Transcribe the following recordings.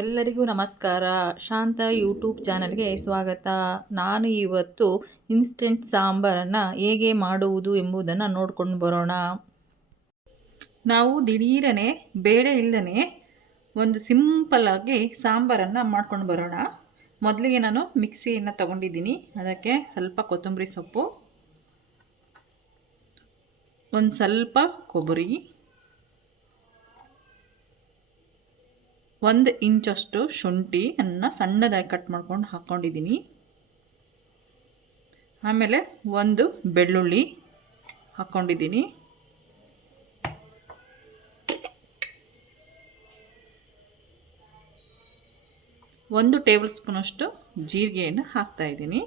ಎಲ್ಲರಿಗೂ ನಮಸ್ಕಾರ. ಶಾಂತ ಯೂಟ್ಯೂಬ್ ಚಾನಲ್ಗೆ ಸ್ವಾಗತ. ನಾನು ಇವತ್ತು ಇನ್ಸ್ಟೆಂಟ್ ಸಾಂಬಾರನ್ನು ಹೇಗೆ ಮಾಡುವುದು ಎಂಬುದನ್ನು ನೋಡ್ಕೊಂಡು ಬರೋಣ. ನಾವು ದಿಢೀರನೆ ಬೇಳೆ ಇಲ್ಲದೇ ಒಂದು ಸಿಂಪಲ್ಲಾಗಿ ಸಾಂಬಾರನ್ನು ಮಾಡ್ಕೊಂಡು ಬರೋಣ. ಮೊದಲಿಗೆ ನಾನು ಮಿಕ್ಸಿಯನ್ನು ತಗೊಂಡಿದ್ದೀನಿ. ಅದಕ್ಕೆ ಸ್ವಲ್ಪ ಕೊತ್ತಂಬರಿ ಸೊಪ್ಪು, ಒಂದು ಸ್ವಲ್ಪ ಕೊಬ್ಬರಿ, 1 ಇಂಚಷ್ಟು ಶುಂಠಿಯನ್ನು ಸಣ್ಣದಾಗಿ ಕಟ್ ಮಾಡ್ಕೊಂಡು ಹಾಕ್ಕೊಂಡಿದ್ದೀನಿ. ಆಮೇಲೆ 1 ಬೆಳ್ಳುಳ್ಳಿ ಹಾಕ್ಕೊಂಡಿದ್ದೀನಿ. ಒಂದು ಟೇಬಲ್ ಸ್ಪೂನಷ್ಟು ಜೀರಿಗೆಯನ್ನು ಹಾಕ್ತಾಯಿದ್ದೀನಿ.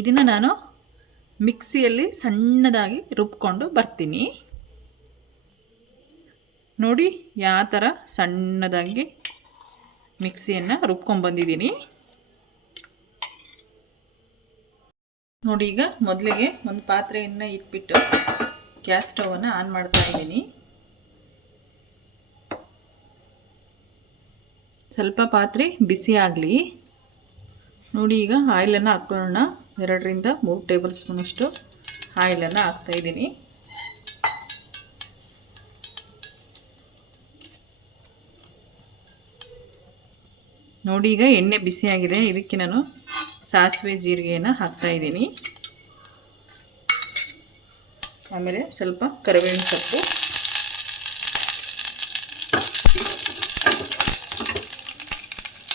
ಇದನ್ನು ನಾನು ಮಿಕ್ಸಿಯಲ್ಲಿ ಸಣ್ಣದಾಗಿ ರುಬ್ಕೊಂಡು ಬರ್ತೀನಿ. ನೋಡಿ ಯಾವ ಥರ ಸಣ್ಣದಾಗಿ ಮಿಕ್ಸಿಯನ್ನು ರುಬ್ಕೊಂಡ್ಬಂದಿದ್ದೀನಿ. ನೋಡಿ, ಈಗ ಮೊದಲಿಗೆ ಒಂದು ಪಾತ್ರೆಯನ್ನು ಇಟ್ಬಿಟ್ಟು ಗ್ಯಾಸ್ ಸ್ಟವನ್ನು ಆನ್ ಮಾಡ್ತಾ ಇದ್ದೀನಿ. ಸ್ವಲ್ಪ ಪಾತ್ರೆ ಬಿಸಿ ಆಗಲಿ. ನೋಡಿ, ಈಗ ಆಯಿಲನ್ನು ಹಾಕ್ಕೊಳ್ಳೋಣ. 2 ರಿಂದ 3 ಟೇಬಲ್ ಸ್ಪೂನಷ್ಟು ಆಯಿಲನ್ನು ಹಾಕ್ತಾಯಿದ್ದೀನಿ. ನೋಡಿ, ಈಗ ಎಣ್ಣೆ ಬಿಸಿಯಾಗಿದೆ. ಇದಕ್ಕೆ ನಾನು ಸಾಸಿವೆ ಜೀರಿಗೆಯನ್ನು ಹಾಕ್ತಾಯಿದ್ದೀನಿ. ಆಮೇಲೆ ಸ್ವಲ್ಪ ಕರಿಬೇವಿನ ಸೊಪ್ಪು,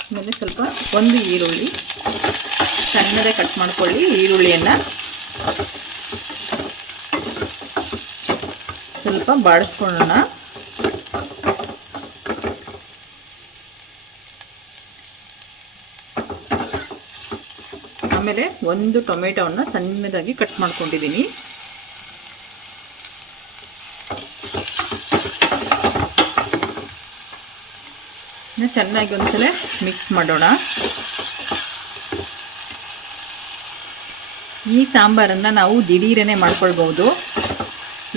ಆಮೇಲೆ ಸ್ವಲ್ಪ 1 ಈರುಳ್ಳಿ ಸಣ್ಣದಾಗಿ ಕಟ್ ಮಾಡ್ಕೊಳ್ಳಿ. ಈರುಳ್ಳಿಯನ್ನು ಸ್ವಲ್ಪ ಬಾಡಿಸ್ಕೊಳ್ಳೋಣ. ಆಮೇಲೆ 1 ಟೊಮೆಟೊವನ್ನು ಸಣ್ಣದಾಗಿ ಕಟ್ ಮಾಡ್ಕೊಂಡಿದ್ದೀನಿ. ಚೆನ್ನಾಗಿ ಒಂದ್ಸಲ ಮಿಕ್ಸ್ ಮಾಡೋಣ. ಈ ಸಾಂಬಾರನ್ನು ನಾವು ದಿಢೀರನೆ ಮಾಡ್ಕೊಳ್ಬೋದು.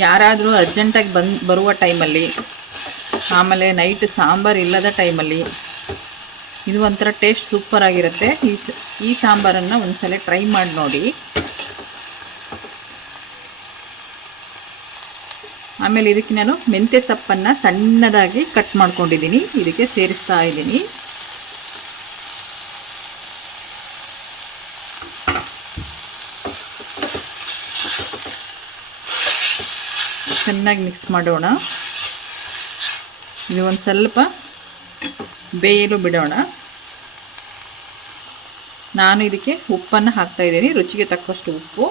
ಯಾರಾದರೂ ಅರ್ಜೆಂಟಾಗಿ ಬರುವ ಟೈಮಲ್ಲಿ, ಆಮೇಲೆ ನೈಟ್ ಸಾಂಬಾರು ಇಲ್ಲದ ಟೈಮಲ್ಲಿ ಇದು ಒಂಥರ ಟೇಸ್ಟ್ ಸೂಪರ್ ಆಗಿರುತ್ತೆ. ಈ ಸಾಂಬಾರನ್ನು ಒಂದ್ಸಲ ಟ್ರೈ ಮಾಡಿ ನೋಡಿ. ಆಮೇಲೆ ಇದಕ್ಕೆ ನಾನು ಮೆಂತ್ಯ ಸೊಪ್ಪನ್ನು ಸಣ್ಣದಾಗಿ ಕಟ್ ಮಾಡ್ಕೊಂಡಿದ್ದೀನಿ. ಇದಕ್ಕೆ ಸೇರಿಸ್ತಾ ಇದ್ದೀನಿ. ಚೆನ್ನಾಗಿ ಮಿಕ್ಸ್ ಮಾಡೋಣ. ಇದು ಒಂದು ಸ್ವಲ್ಪ ಬೇಯಲು ಬಿಡೋಣ. ನಾನು ಇದಕ್ಕೆ ಉಪ್ಪನ್ನು ಹಾಕ್ತಾ ಇದ್ದೀನಿ. ರುಚಿಗೆ ತಕ್ಕಷ್ಟು ಉಪ್ಪು,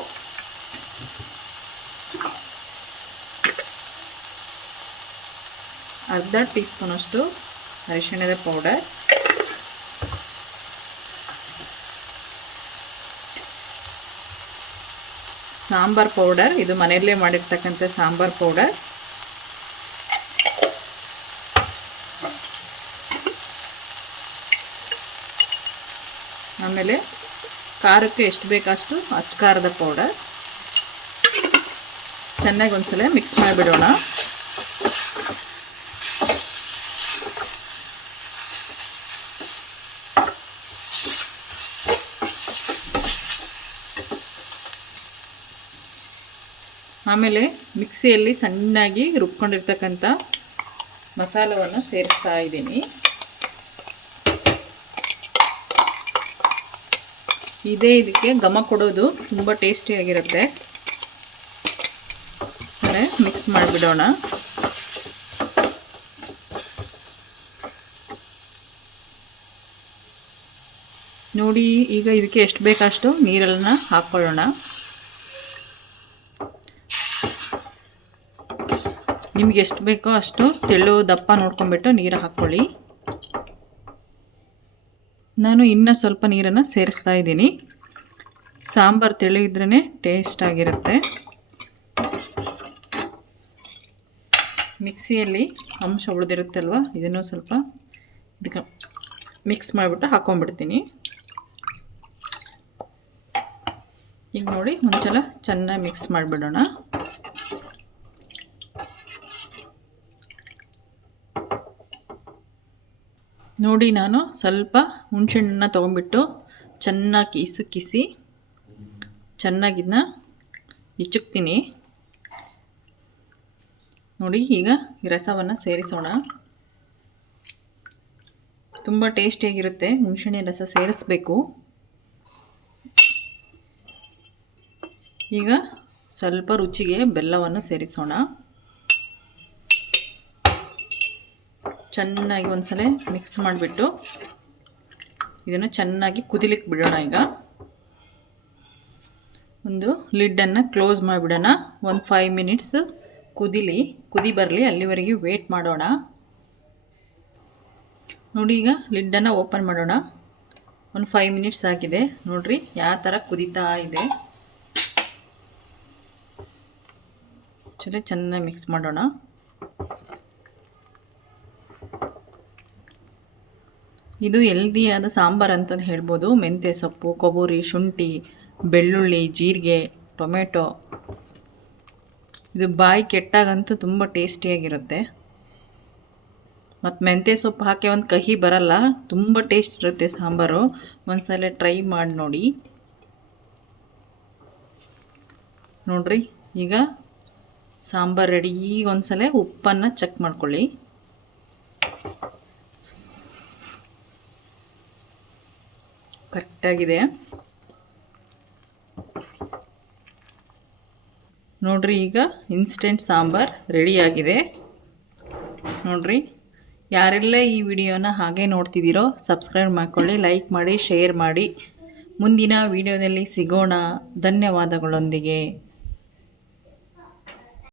ಅರ್ಧ ಟೀ ಸ್ಪೂನಷ್ಟು ಅರಿಶಿಣದ ಪೌಡರ್, ಸಾಂಬಾರ್ ಪೌಡರ್, ಇದು ಮನೆಯಲ್ಲೇ ಮಾಡಿರ್ತಕ್ಕಂಥ ಸಾಂಬಾರ್ ಪೌಡರ್, ಆಮೇಲೆ ಖಾರಕ್ಕೆ ಎಷ್ಟು ಬೇಕಷ್ಟು ಅಚ್ಚಕಾರದ ಪೌಡರ್. ಚೆನ್ನಾಗಿ ಒಂದ್ಸಲ ಮಿಕ್ಸ್ ಮಾಡಿಬಿಡೋಣ. ಆಮೇಲೆ ಮಿಕ್ಸಿಯಲ್ಲಿ ಸಣ್ಣಾಗಿ ರುಬ್ಕೊಂಡಿರ್ತಕ್ಕಂಥ ಮಸಾಲವನ್ನು ಸೇರಿಸ್ತಾ ಇದ್ದೀನಿ. ಇದೇ ಇದಕ್ಕೆ ಘಮ ಕೊಡೋದು, ತುಂಬ ಟೇಸ್ಟಿಯಾಗಿರುತ್ತೆ. ಸರಿ, ಮಿಕ್ಸ್ ಮಾಡಿಬಿಡೋಣ. ನೋಡಿ, ಈಗ ಇದಕ್ಕೆ ಎಷ್ಟು ಬೇಕಷ್ಟು ನೀರನ್ನು ಹಾಕ್ಕೊಳ್ಳೋಣ. ನಿಮ್ಗೆ ಎಷ್ಟು ಬೇಕೋ ಅಷ್ಟು ತೆಳು ದಪ್ಪ ನೋಡ್ಕೊಂಬಿಟ್ಟು ನೀರು ಹಾಕ್ಕೊಳ್ಳಿ. ನಾನು ಇನ್ನೂ ಸ್ವಲ್ಪ ನೀರನ್ನು ಸೇರಿಸ್ತಾ ಇದ್ದೀನಿ. ಸಾಂಬಾರು ತೆಳು ಇದ್ರೇ ಟೇಸ್ಟ್ ಆಗಿರುತ್ತೆ. ಮಿಕ್ಸಿಯಲ್ಲಿ ಅಂಶ ಉಳಿದಿರುತ್ತಲ್ವ, ಇದನ್ನು ಸ್ವಲ್ಪ ಇದಕ್ಕೆ ಮಿಕ್ಸ್ ಮಾಡಿಬಿಟ್ಟು ಹಾಕ್ಕೊಂಡ್ಬಿಡ್ತೀನಿ. ಈಗ ನೋಡಿ, ಒಂದ್ಸಲ ಚೆನ್ನಾಗಿ ಮಿಕ್ಸ್ ಮಾಡಿಬಿಡೋಣ. ನೋಡಿ, ನಾನು ಸ್ವಲ್ಪ ಹುಣಸೆಹಣ್ಣನ್ನು ತೊಗೊಂಡ್ಬಿಟ್ಟು ಚೆನ್ನಾಗಿ ಇಸುಕಿಸಿ ಚೆನ್ನಾಗಿದನ್ನ ಇಚ್ಚುಕ್ತೀನಿ. ನೋಡಿ, ಈಗ ಈ ರಸವನ್ನು ಸೇರಿಸೋಣ. ತುಂಬ ಟೇಸ್ಟಿಯಾಗಿರುತ್ತೆ. ಹುಣಸೆಹಣ್ಣಿನ ರಸ ಸೇರಿಸ್ಬೇಕು. ಈಗ ಸ್ವಲ್ಪ ರುಚಿಗೆ ಬೆಲ್ಲವನ್ನು ಸೇರಿಸೋಣ. ಚೆನ್ನಾಗಿ ಒಂದ್ಸಲ ಮಿಕ್ಸ್ ಮಾಡಿಬಿಟ್ಟು ಇದನ್ನು ಚೆನ್ನಾಗಿ ಕುದಿಲಿಕ್ಕೆ ಬಿಡೋಣ. ಈಗ ಒಂದು ಲಿಡ್ಡನ್ನು ಕ್ಲೋಸ್ ಮಾಡಿಬಿಡೋಣ. ಒಂದು 5 ಮಿನಿಟ್ಸ್ ಕುದಿ ಬರಲಿ, ಅಲ್ಲಿವರೆಗೆ ವೇಟ್ ಮಾಡೋಣ. ನೋಡಿ, ಈಗ ಲಿಡ್ಡನ್ನು ಓಪನ್ ಮಾಡೋಣ. ಒಂದು 5 ಮಿನಿಟ್ಸ್ ಆಗಿದೆ. ನೋಡಿರಿ ಯಾವ ಥರ ಕುದೀತಾ ಇದೆ. ಚೆನ್ನಾಗಿ ಮಿಕ್ಸ್ ಮಾಡೋಣ. ಇದು ಹೆಲ್ದಿಯಾದ ಸಾಂಬಾರು ಅಂತಲೇ ಹೇಳ್ಬೋದು. ಮೆಂತ್ಯ ಸೊಪ್ಪು, ಕೊಬ್ಬರಿ, ಶುಂಠಿ, ಬೆಳ್ಳುಳ್ಳಿ, ಜೀರಿಗೆ, ಟೊಮೆಟೊ. ಇದು ಬಾಯಿ ಕೆಟ್ಟಾಗಂತೂ ತುಂಬ ಟೇಸ್ಟಿಯಾಗಿರುತ್ತೆ. ಮತ್ತು ಮೆಂತ್ಯ ಸೊಪ್ಪು ಹಾಕಿ ಒಂದು ಕಹಿ ಬರಲ್ಲ, ತುಂಬ ಟೇಸ್ಟ್ ಇರುತ್ತೆ ಸಾಂಬಾರು. ಒಂದ್ಸಲ ಟ್ರೈ ಮಾಡಿ ನೋಡಿ. ನೋಡ್ರಿ, ಈಗ ಸಾಂಬಾರು ರೆಡಿ. ಈಗ ಒಂದ್ಸಲ ಉಪ್ಪನ್ನು ಚೆಕ್ ಮಾಡ್ಕೊಳ್ಳಿ. ಕರೆಕ್ಟಾಗಿದೆ. ನೋಡ್ರಿ, ಈಗ ಇನ್ಸ್ಟೆಂಟ್ ಸಾಂಬಾರು ರೆಡಿಯಾಗಿದೆ. ನೋಡ್ರಿ, ಯಾರೆಲ್ಲ ಈ ವಿಡಿಯೋನ ಹಾಗೆ ನೋಡ್ತಿದ್ದೀರೋ ಸಬ್ಸ್ಕ್ರೈಬ್ ಮಾಡ್ಕೊಳ್ಳಿ, ಲೈಕ್ ಮಾಡಿ, ಶೇರ್ ಮಾಡಿ. ಮುಂದಿನ ವಿಡಿಯೋದಲ್ಲಿ ಸಿಗೋಣ. ಧನ್ಯವಾದಗಳೊಂದಿಗೆ.